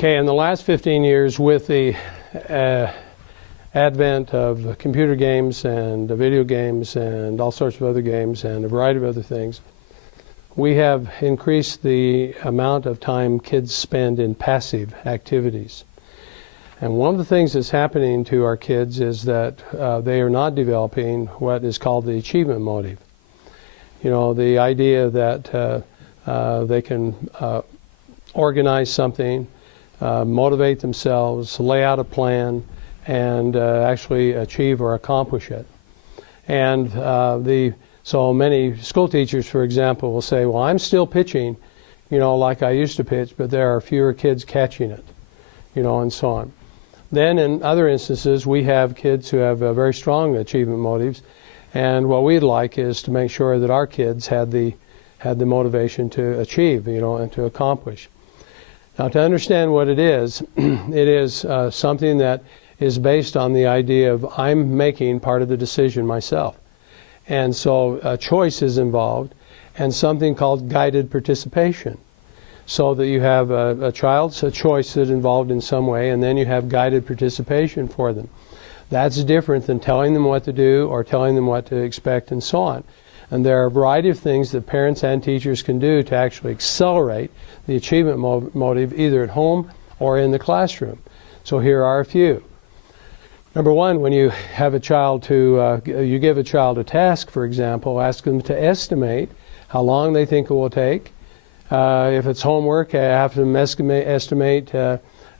Okay, in the last 15 years, with the advent of computer games and video games and all sorts of other games and a variety of other things, we have increased the amount of time kids spend in passive activities. And one of the things that's happening to our kids is that they are not developing what is called the achievement motive. You know, the idea that they can organize something, motivate themselves, lay out a plan, and actually achieve or accomplish it. And so many school teachers, for example, will say, well, I'm still pitching, you know, like I used to pitch, but there are fewer kids catching it, you know, and so on. Then in other instances, we have kids who have very strong achievement motives, and what we'd like is to make sure that our kids had the motivation to achieve, you know, and to accomplish. Now, to understand what it is something that is based on the idea of I'm making part of the decision myself. And so a choice is involved, and something called guided participation. So that you have a child's choice that's involved in some way, and then you have guided participation for them. That's different than telling them what to do or telling them what to expect and so on. And there are a variety of things that parents and teachers can do to actually accelerate the achievement motive either at home or in the classroom. So here are a few. Number one, when you have a child you give a child a task, for example, ask them to estimate how long they think it will take. If it's homework, have them estimate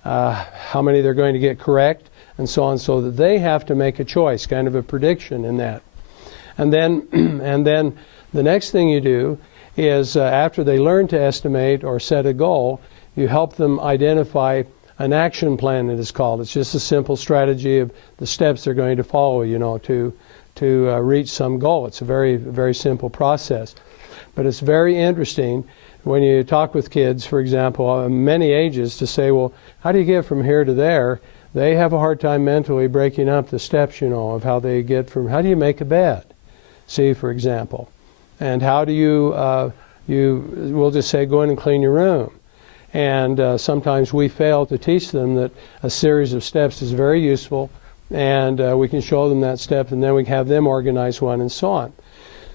how many they're going to get correct, and so on, so that they have to make a choice, kind of a prediction in that. And then the next thing you do is after they learn to estimate or set a goal, you help them identify an action plan, it is called. It's just a simple strategy of the steps they're going to follow, you know, to reach some goal. It's a very, very simple process. But it's very interesting when you talk with kids, for example, many ages, to say, well, how do you get from here to there? They have a hard time mentally breaking up the steps, you know, of how they get from, how do you make a bed? See, for example. And how do we'll just say, go in and clean your room. And sometimes we fail to teach them that a series of steps is very useful, and we can show them that step, and then we can have them organize one and so on.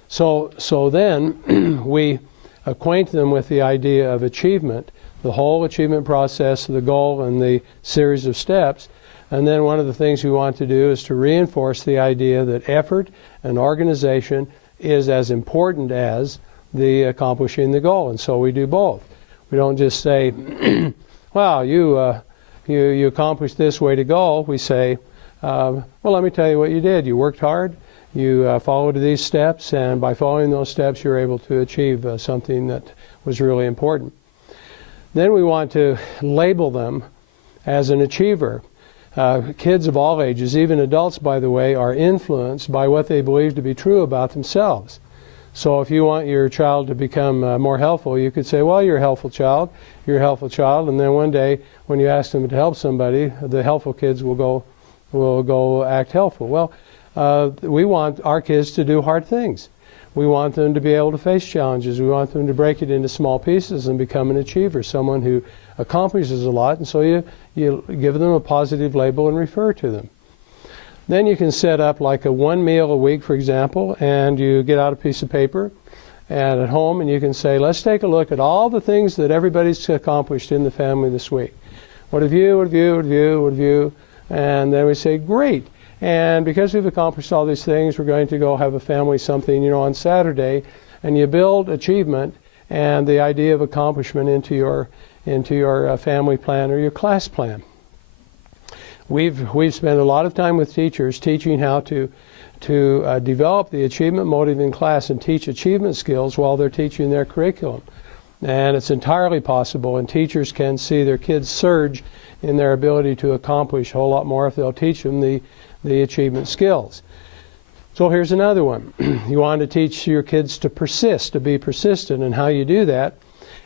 So then we acquaint them with the idea of achievement, the whole achievement process, the goal, and the series of steps. And then one of the things we want to do is to reinforce the idea that effort and organization is as important as the accomplishing the goal. And so we do both. We don't just say, wow, you accomplished this, way to go. We say, well, let me tell you what you did. You worked hard. You followed these steps, and by following those steps, you're able to achieve something that was really important. Then we want to label them as an achiever. Kids of all ages, even adults, by the way, are influenced by what they believe to be true about themselves. So if you want your child to become more helpful, you could say, well, you're a helpful child, and then one day when you ask them to help somebody, the helpful kids will go act helpful. Well, we want our kids to do hard things. We want them to be able to face challenges. We want them to break it into small pieces and become an achiever, someone who accomplishes a lot, and so you give them a positive label and refer to them. Then you can set up like a one meal a week, for example, and you get out a piece of paper and at home, and you can say, let's take a look at all the things that everybody's accomplished in the family this week. What have you? And then we say, great. And because we've accomplished all these things, we're going to go have a family something, you know, on Saturday. And you build achievement and the idea of accomplishment into your family plan or your class plan. We've spent a lot of time with teachers teaching how to develop the achievement motive in class and teach achievement skills while they're teaching their curriculum. And it's entirely possible, and teachers can see their kids surge in their ability to accomplish a whole lot more if they'll teach them the achievement skills. So here's another one. You want to teach your kids to persist, to be persistent, and how you do that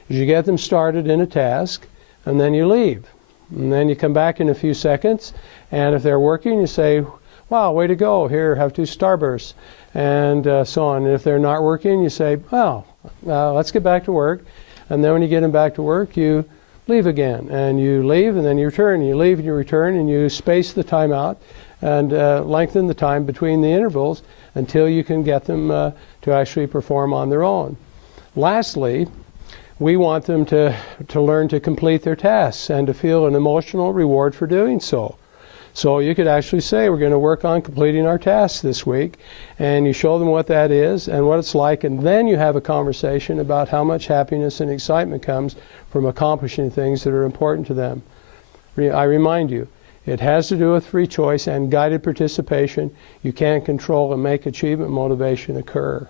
is you get them started in a task, and then you leave. And then you come back in a few seconds, and if they're working, you say, wow, way to go, here, have 2 Starbursts, and so on. And if they're not working, you say, well, let's get back to work. And then when you get them back to work, you leave again. And you leave and then you return, and you leave and you return, and you space the time out and lengthen the time between the intervals until you can get them to actually perform on their own. Lastly, we want them to learn to complete their tasks and to feel an emotional reward for doing so. So you could actually say, we're going to work on completing our tasks this week, and you show them what that is and what it's like, and then you have a conversation about how much happiness and excitement comes from accomplishing things that are important to them. I remind you, it has to do with free choice and guided participation. You can't control and make achievement motivation occur.